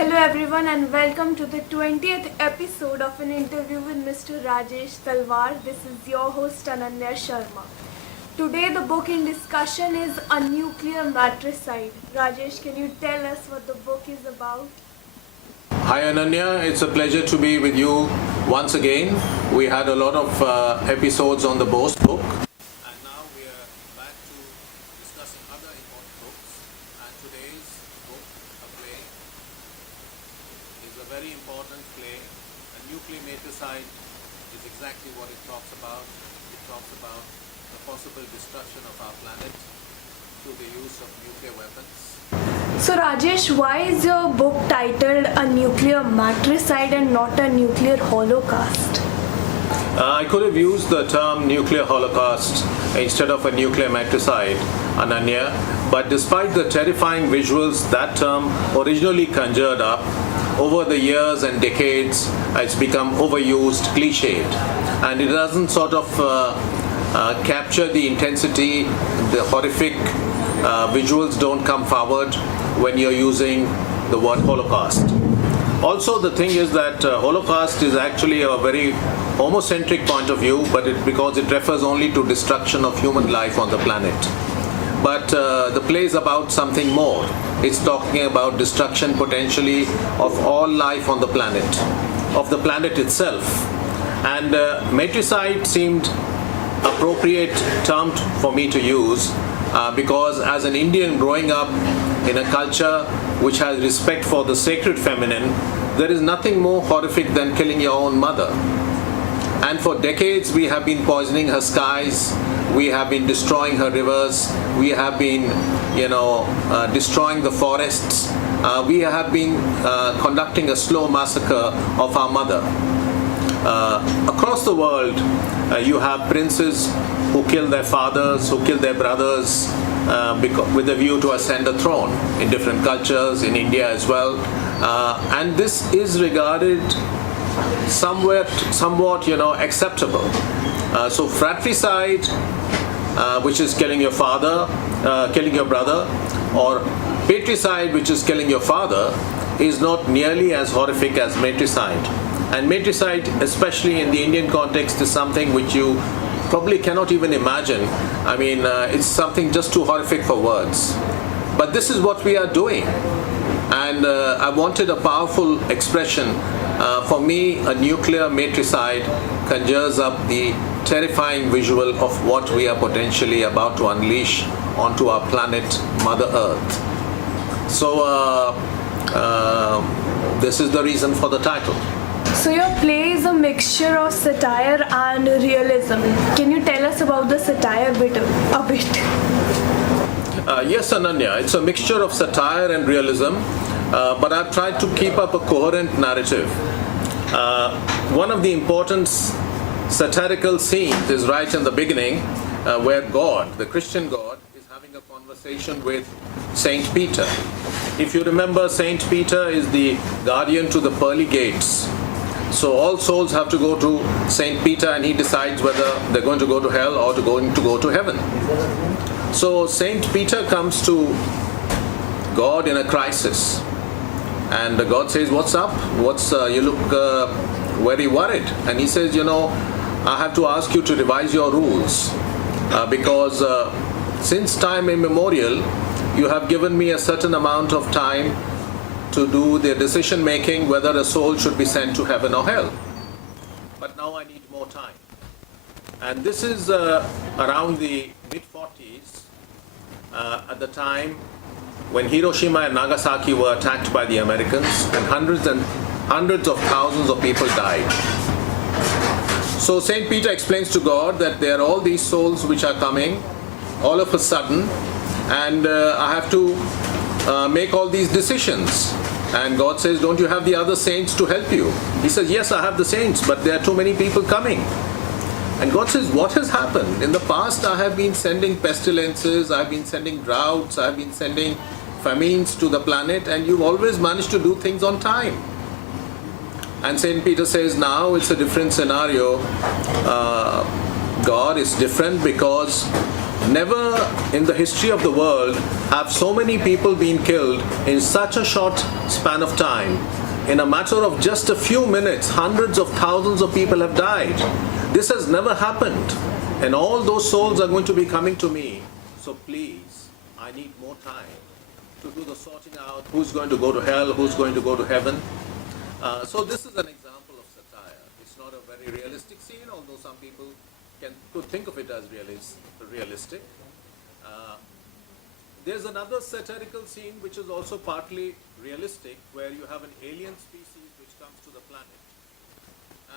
Hello everyone and welcome to the 20th episode of an interview with Mr. Rajesh Talwar. This is your host Ananya Sharma. Today the book in discussion is A Nuclear Matricide. Rajesh, can you tell us what the book is about? Hi Ananya, it's a pleasure to be with you once again. We had a lot of episodes on the Bose book. And now we are back to discussing other important books. And today's book, a play, is a very important play. A Nuclear Matricide is exactly what it talks about. It talks about the possible destruction of our planet through the use of nuclear weapons. So Rajesh, why is your book titled A Nuclear Matricide and not a Nuclear Holocaust? I could have used the term nuclear holocaust instead of a nuclear matricide, Ananya, but despite the terrifying visuals that term originally conjured up, over the years and decades it's become overused, cliched, and it doesn't sort of capture the intensity, the horrific visuals don't come forward when you're using the word Holocaust. Also, the thing is that Holocaust is actually a very homocentric point of view, but because it refers only to destruction of human life on the planet. But the play is about something more. It's talking about destruction potentially of all life on the planet, of the planet itself. And matricide seemed appropriate term for me to use because as an Indian growing up in a culture which has respect for the sacred feminine, there is nothing more horrific than killing your own mother. And for decades we have been poisoning her skies, we have been destroying her rivers, we have been destroying the forests, we have been conducting a slow massacre of our mother. Across the world you have princes who kill their fathers, who kill their brothers with a view to ascend a throne in different cultures, in India as well. And this is regarded somewhat acceptable. So fratricide, which is killing your father, killing your brother, or patricide, which is killing your father, is not nearly as horrific as matricide. And matricide, especially in the Indian context, is something which you probably cannot even imagine. I mean, it's something just too horrific for words. But this is what we are doing. And I wanted a powerful expression. For me, a nuclear matricide conjures up the terrifying visual of what we are potentially about to unleash onto our planet, Mother Earth. So this is the reason for the title. So your play is a mixture of satire and realism. Can you tell us about the satire a bit? Yes, Ananya, it's a mixture of satire and realism, but I've tried to keep up a coherent narrative. One of the important satirical scenes is right in the beginning, where God, the Christian God, is having a conversation with Saint Peter. If you remember, Saint Peter is the guardian to the pearly gates. So all souls have to go to Saint Peter and he decides whether they're going to go to hell or going to go to heaven. So Saint Peter comes to God in a crisis. And God says, "What's up? You look very worried." And he says, "I have to ask you to revise your rules because since time immemorial, you have given me a certain amount of time to do the decision making whether a soul should be sent to heaven or hell. But now I need more time." And this is around the mid-40s, at the time when Hiroshima and Nagasaki were attacked by the Americans and hundreds of thousands of people died. So Saint Peter explains to God that there are all these souls which are coming all of a sudden, and I have to make all these decisions. And God says, "Don't you have the other saints to help you?" He says, "Yes, I have the saints, but there are too many people coming." And God says, "What has happened? In the past I have been sending pestilences, I've been sending droughts, I've been sending famines to the planet, and you've always managed to do things on time." And Saint Peter says, "Now it's a different scenario. God is different because never in the history of the world have so many people been killed in such a short span of time. In a matter of just a few minutes, hundreds of thousands of people have died. This has never happened. And all those souls are going to be coming to me. So please, I need more time to do the sorting out who's going to go to hell, who's going to go to heaven. So this is an example of satire. It's not a very realistic scene, although some people could think of it as realistic. There's another satirical scene which is also partly realistic, where you have an alien species which comes to the planet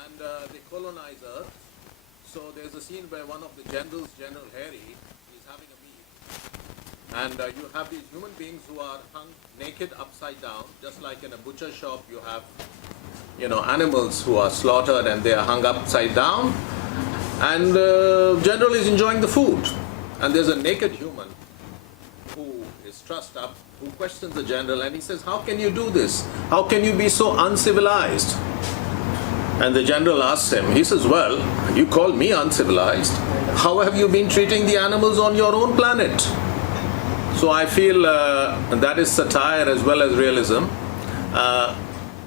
and they colonize Earth. So there's a scene where one of the generals, General Hairies, is having a meal, and you have these human beings who are hung naked upside down, just like in a butcher shop you have, animals who are slaughtered and they are hung upside down, and General is enjoying the food, and there's a naked human who is trussed up, who questions the general, and he says, "How can you do this? How can you be so uncivilized?" And the general asks him, he says, "Well, you call me uncivilized. How have you been treating the animals on your own planet?" So I feel that is satire as well as realism.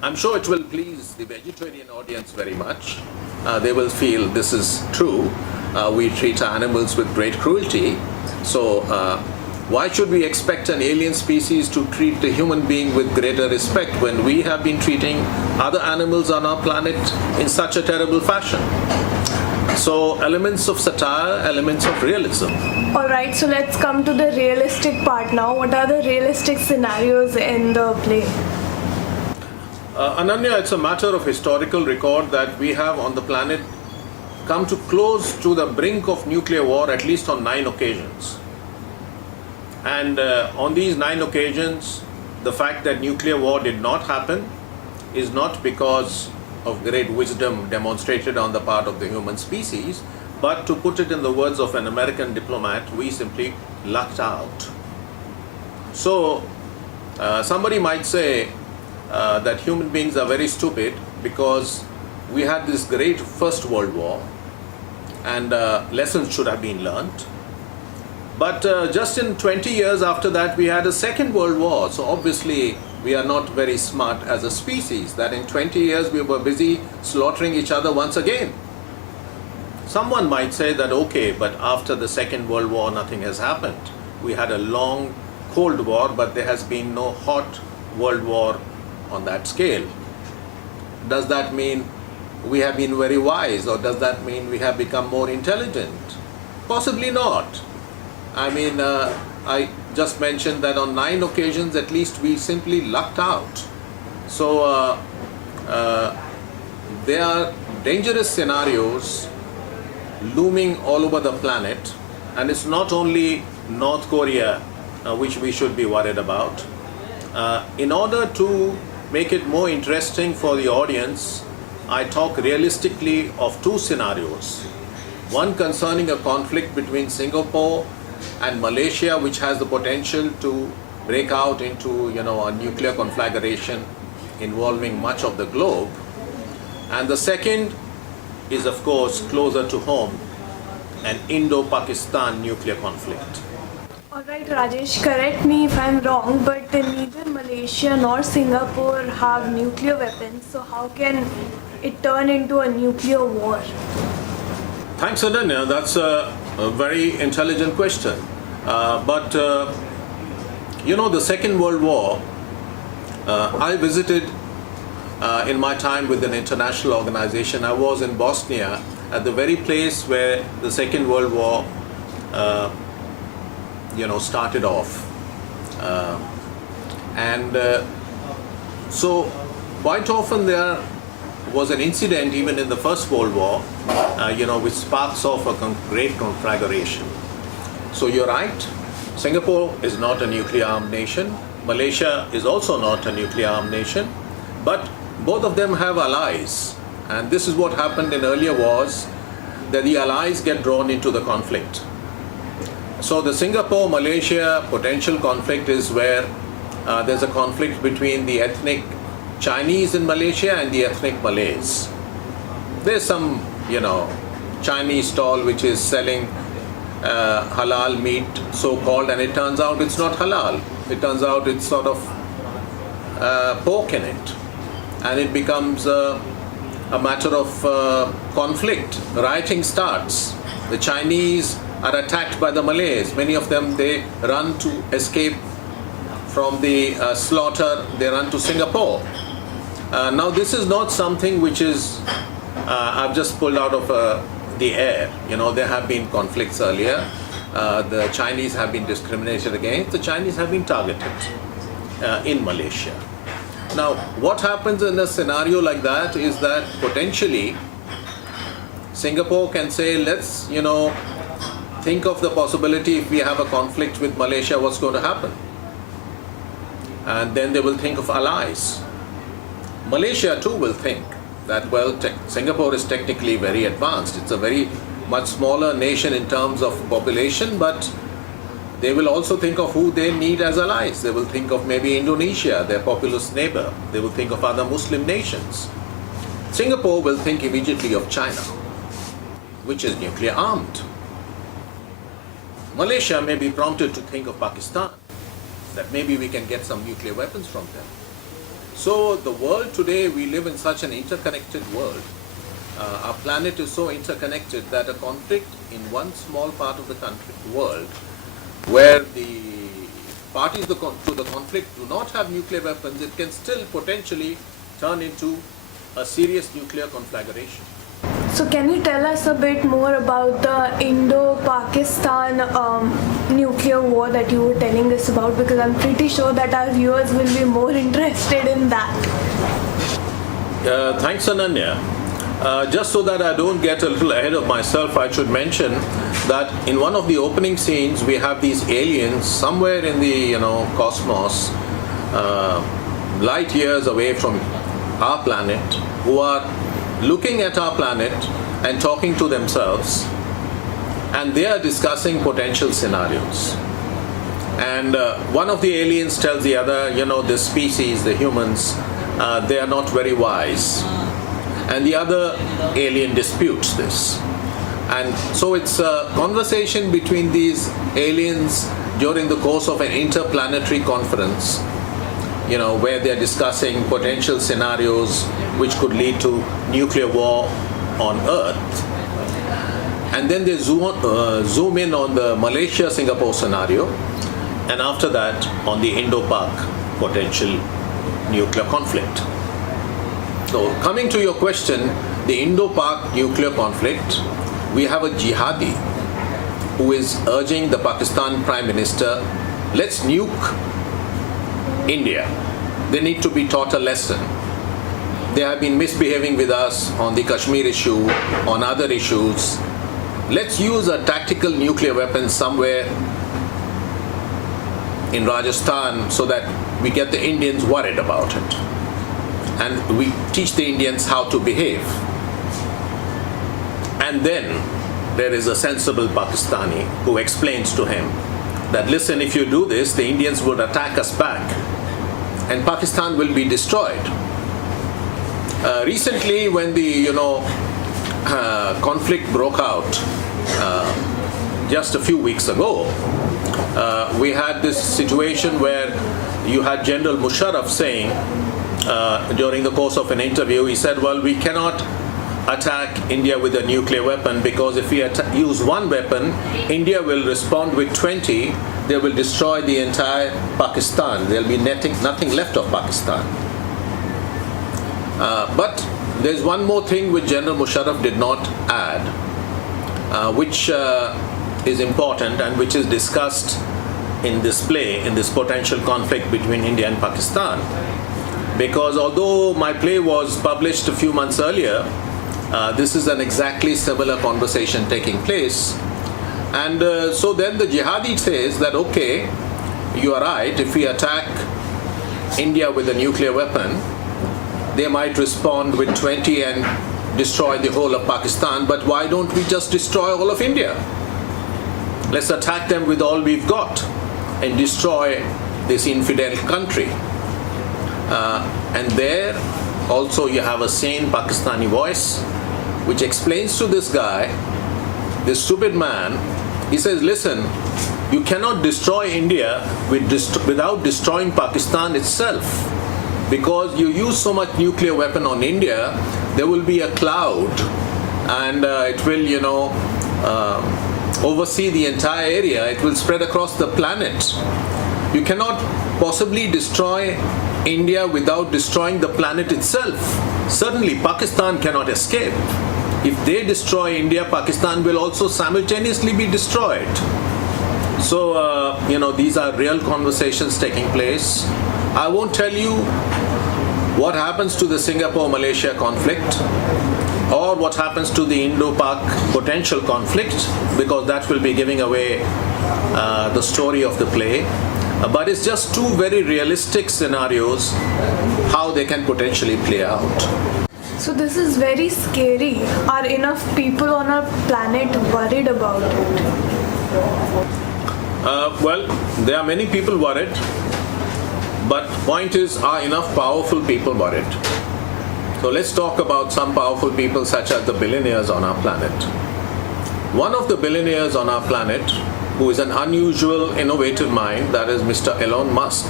I'm sure it will please the vegetarian audience very much. They will feel this is true. We treat animals with great cruelty. So why should we expect an alien species to treat the human being with greater respect when we have been treating other animals on our planet in such a terrible fashion? So elements of satire, elements of realism. Alright, so let's come to the realistic part now. What are the realistic scenarios in the play? Ananya, it's a matter of historical record that we have on the planet come to close to the brink of nuclear war at least on 9 occasions. And on these 9 occasions, the fact that nuclear war did not happen is not because of great wisdom demonstrated on the part of the human species, but to put it in the words of an American diplomat, we simply lucked out. So somebody might say that human beings are very stupid because we had this great First World War and lessons should have been learnt. But just in 20 years after that, we had a Second World War. So obviously, we are not very smart as a species, that in 20 years we were busy slaughtering each other once again. Someone might say that, okay, but after the Second World War, nothing has happened. We had a long Cold War, but there has been no hot World War on that scale. Does that mean we have been very wise, or does that mean we have become more intelligent? Possibly not. I mean, I just mentioned that on 9 occasions at least we simply lucked out. So there are dangerous scenarios looming all over the planet, and it's not only North Korea which we should be worried about. In order to make it more interesting for the audience, I talk realistically of 2 scenarios. One concerning a conflict between Singapore and Malaysia, which has the potential to break out into, a nuclear conflagration involving much of the globe. And the second is, of course, closer to home, an Indo-Pakistan nuclear conflict. Alright Rajesh, correct me if I'm wrong, but neither Malaysia nor Singapore have nuclear weapons, so how can it turn into a nuclear war? Thanks, Ananya. That's a very intelligent question. But the Second World War, I visited in my time with an international organization. I was in Bosnia at the very place where the Second World War started off. So quite often there was an incident even in the First World War, which sparks off a great conflagration. So you're right, Singapore is not a nuclear armed nation, Malaysia is also not a nuclear armed nation, but both of them have allies. And this is what happened in earlier wars, that the allies get drawn into the conflict. So the Singapore-Malaysia potential conflict is where there's a conflict between the ethnic Chinese in Malaysia and the ethnic Malays. There's some, Chinese stall which is selling halal meat, so-called, and it turns out it's not halal. It turns out it's sort of pork in it, and it becomes a matter of conflict. Rioting starts. The Chinese are attacked by the Malays. Many of them, they run to escape from the slaughter. They run to Singapore. Now this is not something which is I've just pulled out of the air. You know, there have been conflicts earlier. The Chinese have been discriminated against. The Chinese have been targeted in Malaysia. Now, what happens in a scenario like that is that potentially Singapore can say, let's, you know, think of the possibility if we have a conflict with Malaysia, what's going to happen? And then they will think of allies. Malaysia too will think that, well, Singapore is technically very advanced. It's a very much smaller nation in terms of population, but they will also think of who they need as allies. They will think of maybe Indonesia, their populous neighbor. They will think of other Muslim nations. Singapore will think immediately of China, which is nuclear armed. Malaysia may be prompted to think of Pakistan, that maybe we can get some nuclear weapons from them. So the world today, we live in such an interconnected world. Our planet is so interconnected that a conflict in one small part of the world, where the parties to the conflict do not have nuclear weapons, it can still potentially turn into a serious nuclear conflagration. So can you tell us a bit more about the Indo-Pakistan nuclear war that you were telling us about, because I'm pretty sure that our viewers will be more interested in that. Thanks, Ananya. Just so that I don't get a little ahead of myself, I should mention that in one of the opening scenes we have these aliens somewhere in the cosmos, light years away from our planet, who are looking at our planet and talking to themselves, and they are discussing potential scenarios. And one of the aliens tells the other, this species, the humans, they are not very wise. And the other alien disputes this. And so it's a conversation between these aliens during the course of an interplanetary conference, where they're discussing potential scenarios which could lead to nuclear war on Earth. And then they zoom in on the Malaysia-Singapore scenario, and after that on the IndoPak potential nuclear conflict. So coming to your question, the IndoPak nuclear conflict, we have a jihadi who is urging the Pakistan Prime Minister, let's nuke India. They need to be taught a lesson. They have been misbehaving with us on the Kashmir issue, on other issues. Let's use a tactical nuclear weapon somewhere in Rajasthan so that we get the Indians worried about it. And we teach the Indians how to behave. And then there is a sensible Pakistani who explains to him that, listen, if you do this, the Indians would attack us back and Pakistan will be destroyed. Recently, when the conflict broke out just a few weeks ago, we had this situation where you had General Musharraf saying, during the course of an interview, he said, well, we cannot attack India with a nuclear weapon, because if we use one weapon, India will respond with 20. They will destroy the entire Pakistan. There will be nothing left of Pakistan. But there's one more thing which General Musharraf did not add, which is important and which is discussed in this play, in this potential conflict between India and Pakistan. Because although my play was published a few months earlier, this is an exactly similar conversation taking place. And so then the jihadi says that, okay, you are right, if we attack India with a nuclear weapon, they might respond with 20 and destroy the whole of Pakistan, but why don't we just destroy all of India? Let's attack them with all we've got and destroy this infidel country. And there also you have a sane Pakistani voice which explains to this guy this stupid man, he says, listen, you cannot destroy India without destroying Pakistan itself. Because you use so much nuclear weapon on India, there will be a cloud and it will, oversee the entire area. It will spread across the planet. You cannot possibly destroy India without destroying the planet itself. Certainly, Pakistan cannot escape. If they destroy India, Pakistan will also simultaneously be destroyed. So, these are real conversations taking place. I won't tell you what happens to the Singapore-Malaysia conflict or what happens to the IndoPak potential conflict, because that will be giving away the story of the play. But it's just two very realistic scenarios how they can potentially play out. So this is very scary. Are enough people on our planet worried about it? Well, there are many people worried, but point is, are enough powerful people worried? So let's talk about some powerful people such as the billionaires on our planet. One of the billionaires on our planet, who is an unusual, innovative mind, that is Mr. Elon Musk.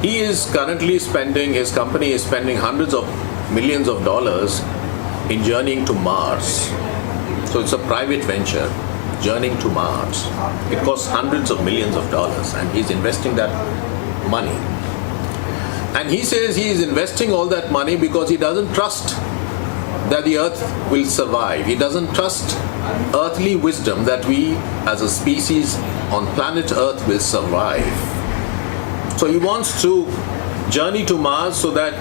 He is currently his company is spending hundreds of millions of dollars in journeying to Mars. So it's a private venture, journeying to Mars. It costs hundreds of millions of dollars and he's investing that money. And he says he is investing all that money because he doesn't trust that the earth will survive. He doesn't trust earthly wisdom that we as a species on planet Earth will survive. So he wants to journey to Mars so that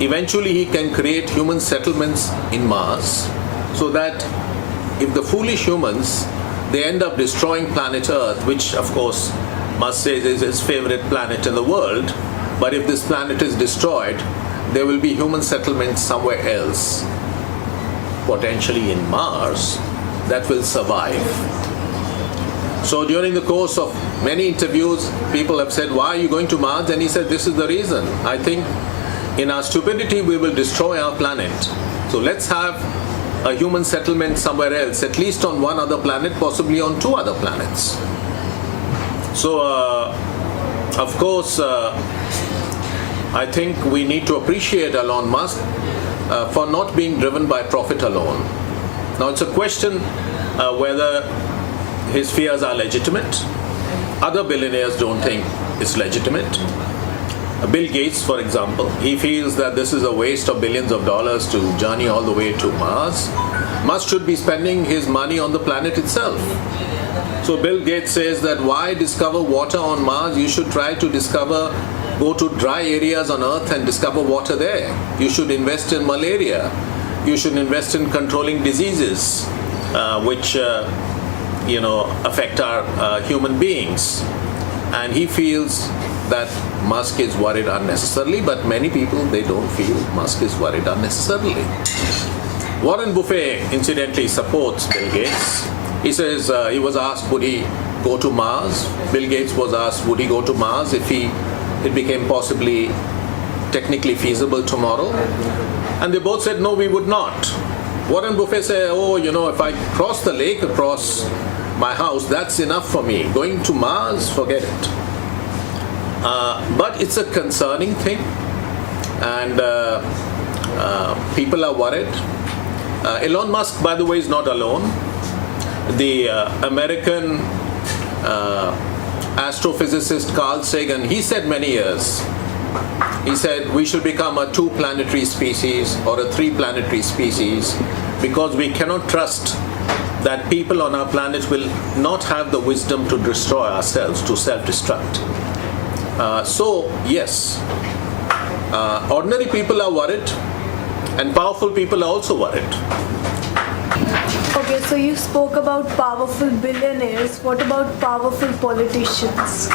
eventually he can create human settlements in Mars, so that if the foolish humans, they end up destroying planet Earth, which of course Musk says is his favorite planet in the world, but if this planet is destroyed, there will be human settlements somewhere else, potentially in Mars, that will survive. So during the course of many interviews, people have said, why are you going to Mars? And he said, this is the reason. I think in our stupidity, we will destroy our planet. So let's have a human settlement somewhere else, at least on one other planet, possibly on two other planets. So, of course, I think we need to appreciate Elon Musk for not being driven by profit alone. Now, it's a question whether his fears are legitimate. Other billionaires don't think it's legitimate. Bill Gates, for example, he feels that this is a waste of billions of dollars to journey all the way to Mars. Musk should be spending his money on the planet itself. So Bill Gates says that why discover water on Mars? You should try to go to dry areas on Earth and discover water there. You should invest in malaria. You should invest in controlling diseases which affect our human beings. And he feels that Musk is worried unnecessarily, but many people, they don't feel Musk is worried unnecessarily. Warren Buffett, incidentally, supports Bill Gates. He says he was asked, would he go to Mars? Bill Gates was asked, would he go to Mars if it became possibly technically feasible tomorrow? And they both said, no, we would not. Warren Buffett said, if I cross the lake across my house, that's enough for me. Going to Mars, forget it. But it's a concerning thing, and people are worried. Elon Musk, by the way, is not alone. The American astrophysicist Carl Sagan, he said many years, he said we should become a 2-planetary species or a 3-planetary species because we cannot trust that people on our planet will not have the wisdom to destroy ourselves, to self-destruct. So, yes, ordinary people are worried and powerful people are also worried. Okay, so you spoke about powerful billionaires. What about powerful politicians?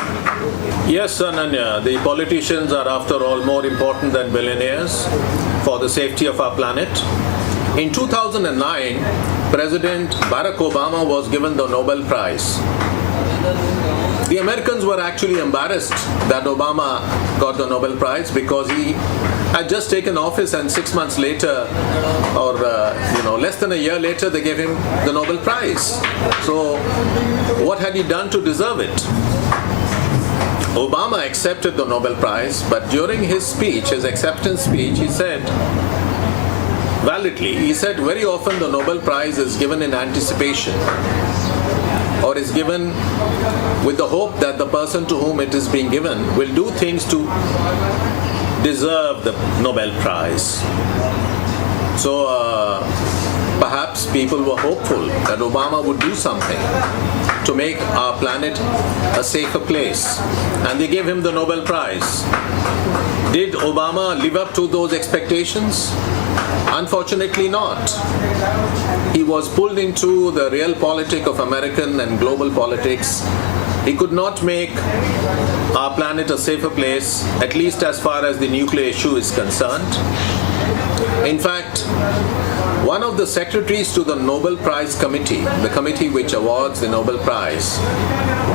Yes, Ananya, the politicians are after all more important than billionaires for the safety of our planet. In 2009, President Barack Obama was given the Nobel Prize. The Americans were actually embarrassed that Obama got the Nobel Prize because he had just taken office, and 6 months later, or less than a year later, they gave him the Nobel Prize. So what had he done to deserve it? Obama accepted the Nobel Prize, but during his speech, his acceptance speech, he said, validly, he said very often the Nobel Prize is given in anticipation, or is given with the hope that the person to whom it is being given will do things to deserve the Nobel Prize. So perhaps people were hopeful that Obama would do something to make our planet a safer place, and they gave him the Nobel Prize. Did Obama live up to those expectations? Unfortunately not. He was pulled into the real politic of American and global politics. He could not make our planet a safer place, at least as far as the nuclear issue is concerned. In fact, one of the secretaries to the Nobel Prize Committee, the committee which awards the Nobel Prize,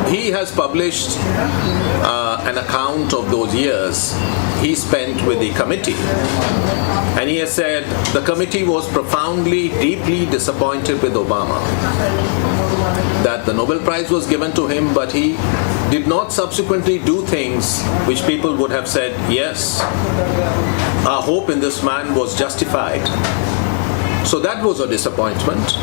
he has published an account of those years he spent with the committee. And he has said the committee was profoundly, deeply disappointed with Obama, that the Nobel Prize was given to him, but he did not subsequently do things which people would have said, yes, our hope in this man was justified. So that was a disappointment.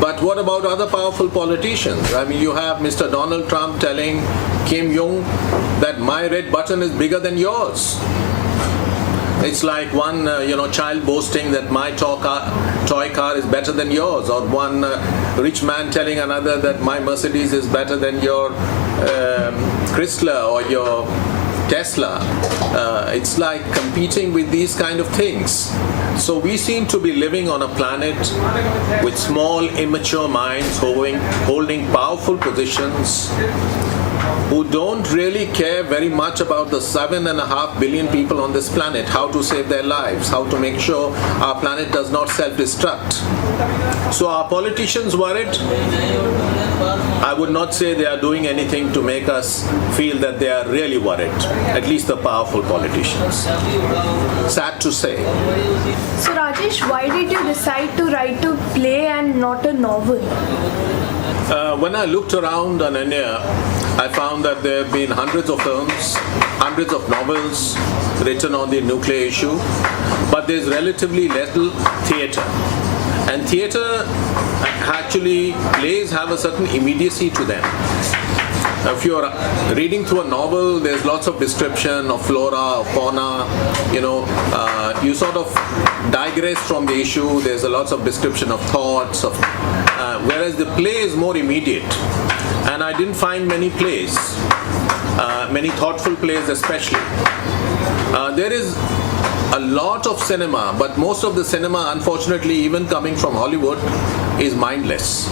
But what about other powerful politicians? I mean, you have Mr. Donald Trump telling Kim Jong that my red button is bigger than yours. It's like one child boasting that my toy car is better than yours, or one rich man telling another that my Mercedes is better than your Chrysler or your Tesla. It's like competing with these kind of things. So we seem to be living on a planet with small, immature minds holding powerful positions, who don't really care very much about the 7.5 billion people on this planet, how to save their lives, how to make sure our planet does not self-destruct. So are politicians worried? I would not say they are doing anything to make us feel that they are really worried, at least the powerful politicians. Sad to say. So Rajesh, why did you decide to write a play and not a novel? When I looked around on India, I found that there have been hundreds of films, hundreds of novels written on the nuclear issue, but there's relatively little theatre. And theatre, actually, plays have a certain immediacy to them. If you're reading through a novel, there's lots of description of flora, of fauna, you sort of digress from the issue, there's a lots of description of thoughts, whereas the play is more immediate. And I didn't find many plays, many thoughtful plays especially. There is a lot of cinema, but most of the cinema, unfortunately, even coming from Hollywood, is mindless.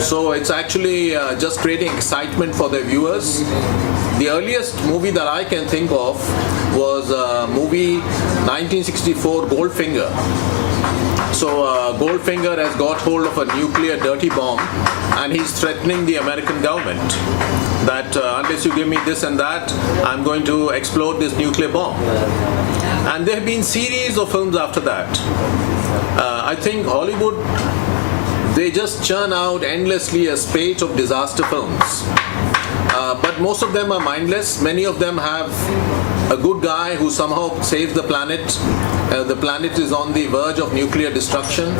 So it's actually just creating excitement for the viewers. The earliest movie that I can think of was movie 1964, Goldfinger. So Goldfinger has got hold of a nuclear dirty bomb, and he's threatening the American government that unless you give me this and that, I'm going to explode this nuclear bomb. And there have been series of films after that. I think Hollywood, they just churn out endlessly a spate of disaster films. But most of them are mindless. Many of them have a good guy who somehow saves the planet. The planet is on the verge of nuclear destruction.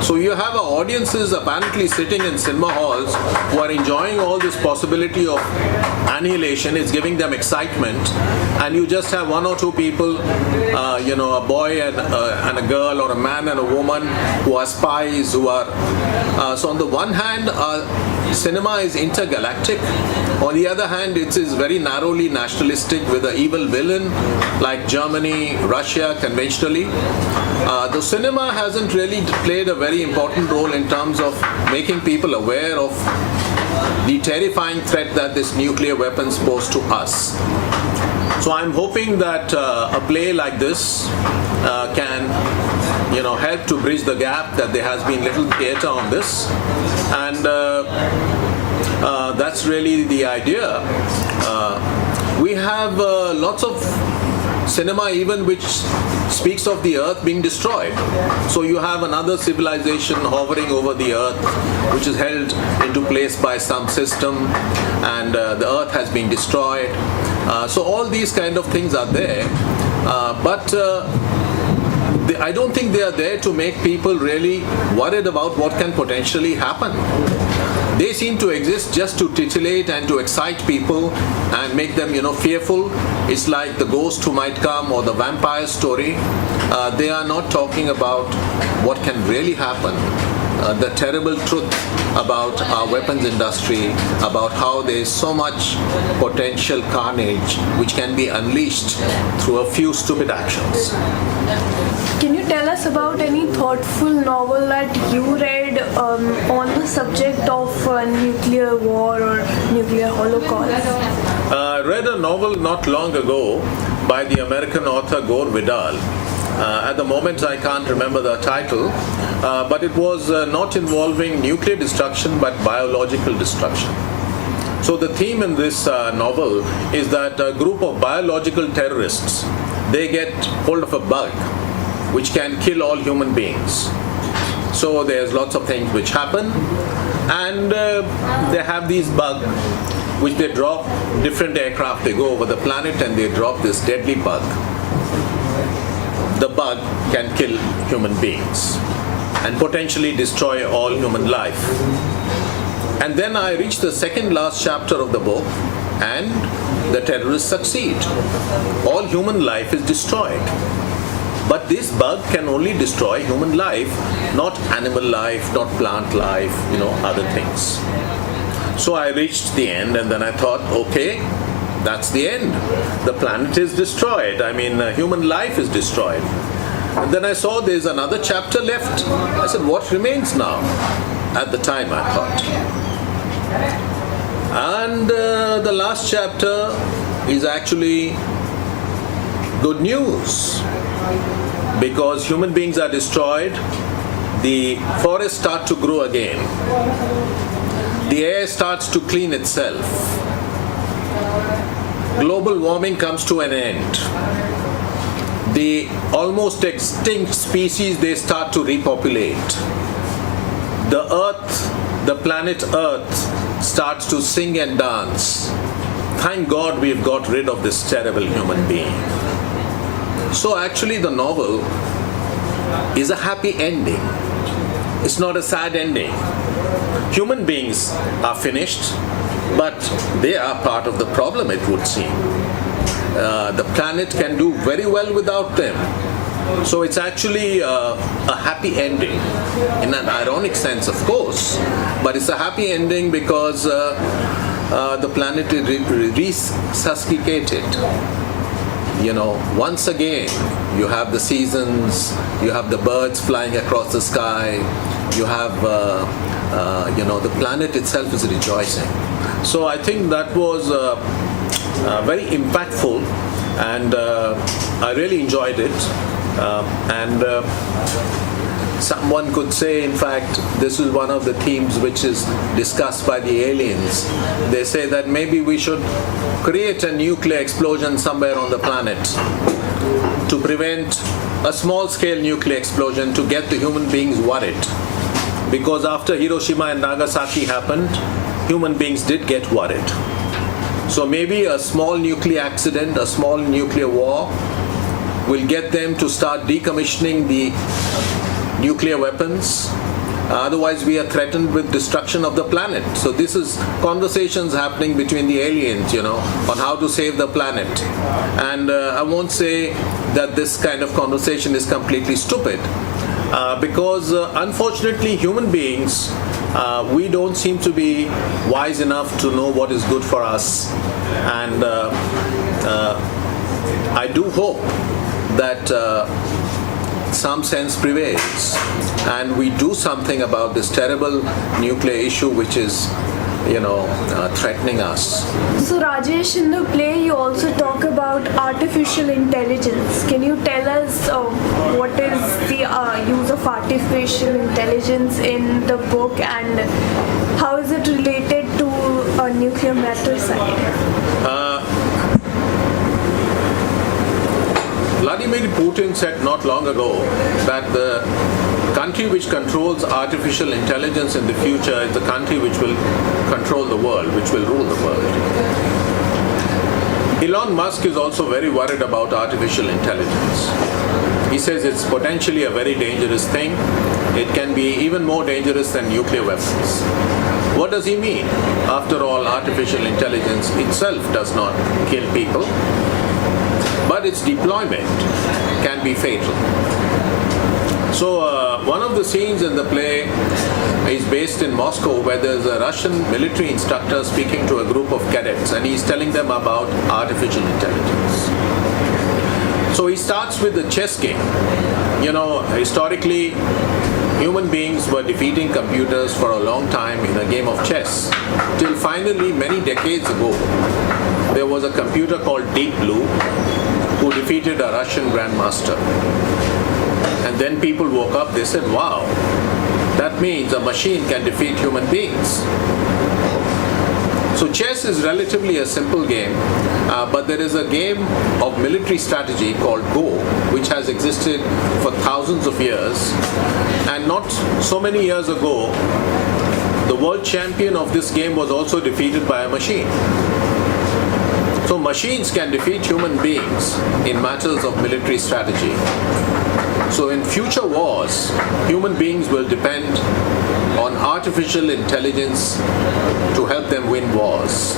So you have audiences apparently sitting in cinema halls who are enjoying all this possibility of annihilation. It's giving them excitement. And you just have one or two people, a boy and a girl, or a man and a woman who are spies, who are... so on the one hand, cinema is intergalactic. On the other hand, it is very narrowly nationalistic with an evil villain like Germany, Russia conventionally. The cinema hasn't really played a very important role in terms of making people aware of the terrifying threat that this nuclear weapons pose to us. So I'm hoping that a play like this can help to bridge the gap, that there has been little theatre on this, and that's really the idea. We have lots of cinema even which speaks of the earth being destroyed. So you have another civilization hovering over the earth, which is held into place by some system, and the earth has been destroyed. So all these kind of things are there, but I don't think they are there to make people really worried about what can potentially happen. They seem to exist just to titillate and to excite people and make them, fearful. It's like the ghost who might come or the vampire story. They are not talking about what can really happen. The terrible truth about our weapons industry, about how there is so much potential carnage which can be unleashed through a few stupid actions. Can you tell us about any thoughtful novel that you read on the subject of nuclear war or nuclear holocaust? I read a novel not long ago by the American author Gore Vidal. At the moment I can't remember the title, but it was not involving nuclear destruction but biological destruction. So the theme in this novel is that a group of biological terrorists, they get hold of a bug which can kill all human beings. So there's lots of things which happen, and they have these bugs which they drop. Different aircraft, they go over the planet and they drop this deadly bug. The bug can kill human beings and potentially destroy all human life. And then I reach the second last chapter of the book, and the terrorists succeed. All human life is destroyed. But this bug can only destroy human life, not animal life, not plant life, other things. So I reached the end, and then I thought, okay, that's the end. The planet is destroyed. Human life is destroyed. And then I saw there's another chapter left. I said, what remains now? At the time, I thought. And the last chapter is actually good news, because human beings are destroyed, the forests start to grow again, the air starts to clean itself, global warming comes to an end, the almost extinct species, they start to repopulate, the earth, the planet Earth starts to sing and dance. Thank God we've got rid of this terrible human being. So actually the novel is a happy ending. It's not a sad ending. Human beings are finished, but they are part of the problem, it would seem. The planet can do very well without them. So it's actually a happy ending, in an ironic sense, of course, but it's a happy ending because the planet is resuscitated. Once again, you have the seasons, you have the birds flying across the sky, you have, the planet itself is rejoicing. So I think that was very impactful, and I really enjoyed it. Someone could say, in fact, this is one of the themes which is discussed by the aliens. They say that maybe we should create a nuclear explosion somewhere on the planet to prevent a small-scale nuclear explosion, to get the human beings worried. Because after Hiroshima and Nagasaki happened, human beings did get worried. So maybe a small nuclear accident, a small nuclear war, will get them to start decommissioning the nuclear weapons. Otherwise, we are threatened with destruction of the planet. So this is conversations happening between the aliens, on how to save the planet. And I won't say that this kind of conversation is completely stupid, because unfortunately, human beings, we don't seem to be wise enough to know what is good for us. And I do hope that some sense prevails and we do something about this terrible nuclear issue which is threatening us. So Rajesh, in the play you also talk about artificial intelligence. Can you tell us what is the use of artificial intelligence in the book, and how is it related to a nuclear matricide? Vladimir Putin said not long ago that the country which controls artificial intelligence in the future is the country which will control the world, which will rule the world. Elon Musk is also very worried about artificial intelligence. He says it's potentially a very dangerous thing. It can be even more dangerous than nuclear weapons. What does he mean? After all, artificial intelligence itself does not kill people, but its deployment can be fatal. So one of the scenes in the play is based in Moscow, where there's a Russian military instructor speaking to a group of cadets, and he's telling them about artificial intelligence. So he starts with the chess game. You know, historically, human beings were defeating computers for a long time in a game of chess, till finally, many decades ago, there was a computer called Deep Blue who defeated a Russian grandmaster. And then people woke up, they said, wow, that means a machine can defeat human beings. So chess is relatively a simple game, but there is a game of military strategy called Go, which has existed for thousands of years. And not so many years ago, the world champion of this game was also defeated by a machine. So machines can defeat human beings in matters of military strategy. So in future wars, human beings will depend on artificial intelligence to help them win wars.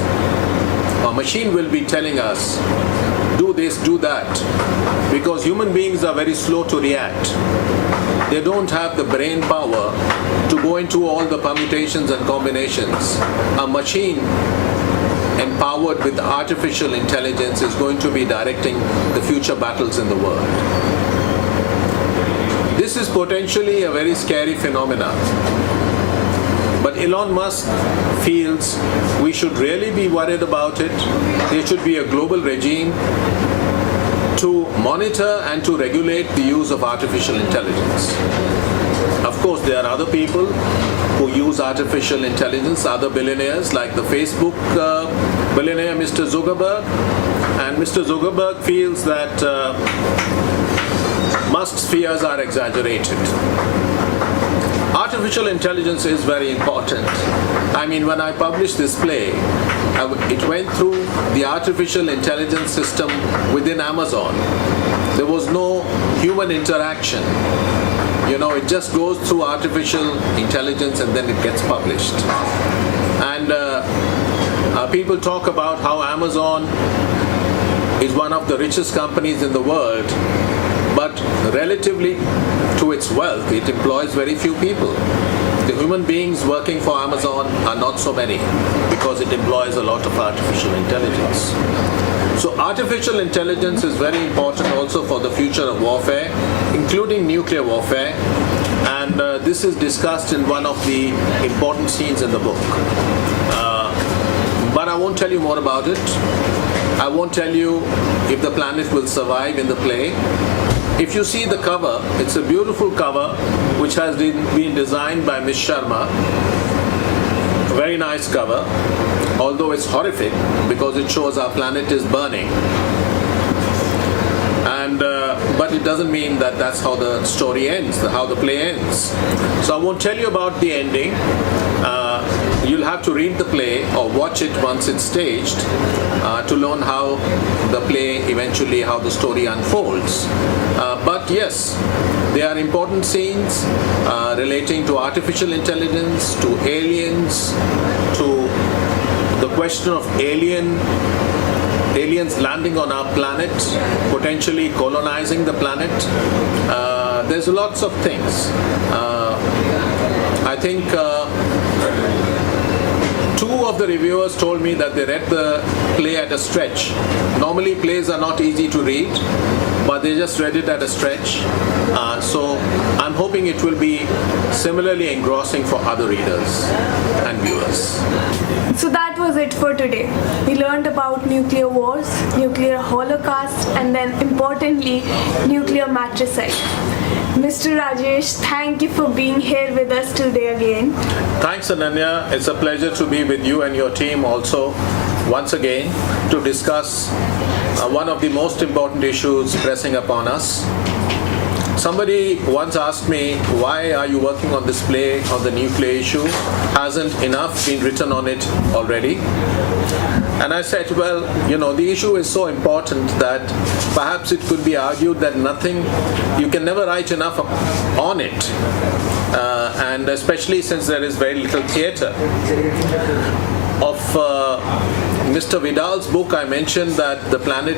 A machine will be telling us, do this, do that, because human beings are very slow to react. They don't have the brain power to go into all the permutations and combinations. A machine empowered with artificial intelligence is going to be directing the future battles in the world. This is potentially a very scary phenomenon. But Elon Musk feels we should really be worried about it. There should be a global regime to monitor and to regulate the use of artificial intelligence. Of course, there are other people who use artificial intelligence, other billionaires like the Facebook billionaire Mr. Zuckerberg. And Mr. Zuckerberg feels that Musk's fears are exaggerated. Artificial intelligence is very important. I mean, when I published this play, it went through the artificial intelligence system within Amazon. There was no human interaction. You know, it just goes through artificial intelligence and then it gets published. And people talk about how Amazon is one of the richest companies in the world, but relatively to its wealth, it employs very few people. The human beings working for Amazon are not so many because it employs a lot of artificial intelligence. So artificial intelligence is very important also for the future of warfare, including nuclear warfare, and this is discussed in one of the important scenes in the book. But I won't tell you more about it. I won't tell you if the planet will survive in the play. If you see the cover, it's a beautiful cover which has been designed by Ms. Sharma. A very nice cover, although it's horrific because it shows our planet is burning. And but it doesn't mean that that's how the story ends, how the play ends. So I won't tell you about the ending. You'll have to read the play or watch it once it's staged to learn how the play eventually, how the story unfolds. But yes, there are important scenes relating to artificial intelligence, to aliens, to the question of aliens landing on our planet, potentially colonizing the planet. There's lots of things. I think two of the reviewers told me that they read the play at a stretch. Normally plays are not easy to read, but they just read it at a stretch. So I'm hoping it will be similarly engrossing for other readers and viewers. So that was it for today. We learned about nuclear wars, nuclear holocaust, and then importantly, nuclear matricide. Mr. Rajesh, thank you for being here with us today again. Thanks, Ananya. It's a pleasure to be with you and your team also. once again to discuss one of the most important issues pressing upon us. Somebody once asked me, why are you working on this play on the nuclear issue? Hasn't enough been written on it already? And I said, well, the issue is so important that perhaps it could be argued that you can never write enough on it. And especially since there is very little theatre. Of Mr. Vidal's book, I mentioned that the planet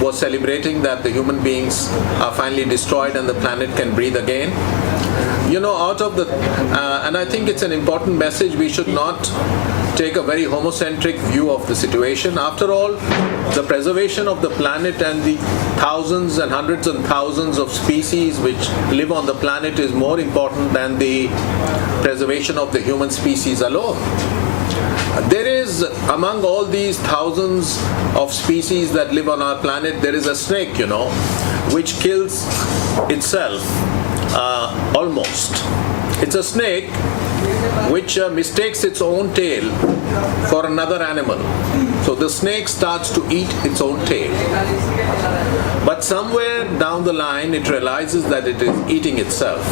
was celebrating that the human beings are finally destroyed and the planet can breathe again. And I think it's an important message. We should not take a very homocentric view of the situation. After all, the preservation of the planet and the thousands and hundreds and thousands of species which live on the planet is more important than the preservation of the human species alone. There is, among all these thousands of species that live on our planet, there is a snake, which kills itself almost. It's a snake which mistakes its own tail for another animal. So the snake starts to eat its own tail. But somewhere down the line, it realizes that it is eating itself,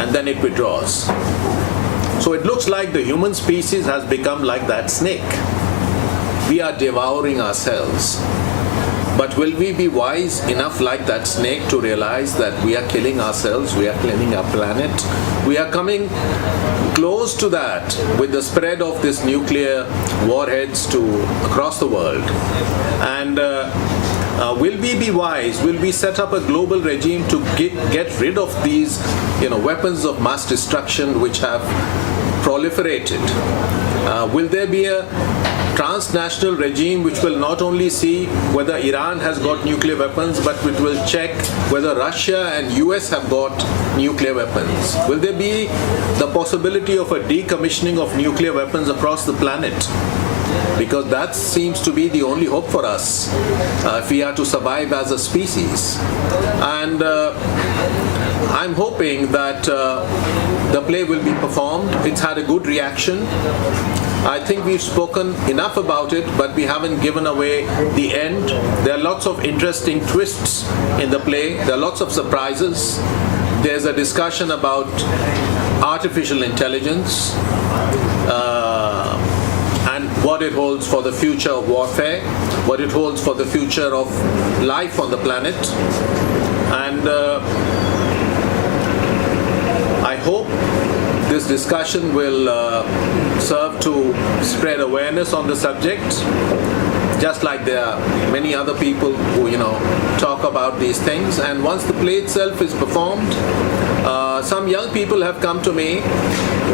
and then it withdraws. So it looks like the human species has become like that snake. We are devouring ourselves. But will we be wise enough like that snake to realize that we are killing ourselves, we are killing our planet? We are coming close to that with the spread of this nuclear warheads across the world. And will we be wise? Will we set up a global regime to get rid of these weapons of mass destruction which have proliferated? Will there be a transnational regime which will not only see whether Iran has got nuclear weapons, but which will check whether Russia and US have got nuclear weapons? Will there be the possibility of a decommissioning of nuclear weapons across the planet? Because that seems to be the only hope for us if we are to survive as a species. And I'm hoping that the play will be performed. It's had a good reaction. I think we've spoken enough about it, but we haven't given away the end. There are lots of interesting twists in the play. There are lots of surprises. There's a discussion about artificial intelligence and what it holds for the future of warfare, what it holds for the future of life on the planet. And I hope this discussion will serve to spread awareness on the subject, just like there are many other people who talk about these things. And once the play itself is performed, some young people have come to me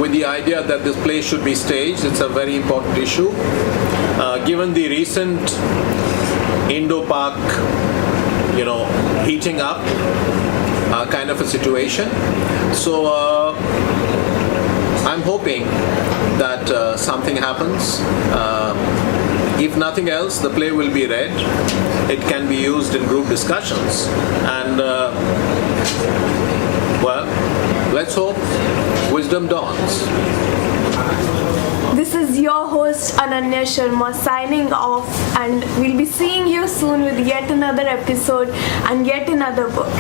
with the idea that this play should be staged. It's a very important issue, given the recent IndoPak heating up kind of a situation. So I'm hoping that something happens. If nothing else, the play will be read. It can be used in group discussions. And, let's hope wisdom dawns. This is your host Ananya Sharma signing off, and we'll be seeing you soon with yet another episode and yet another book.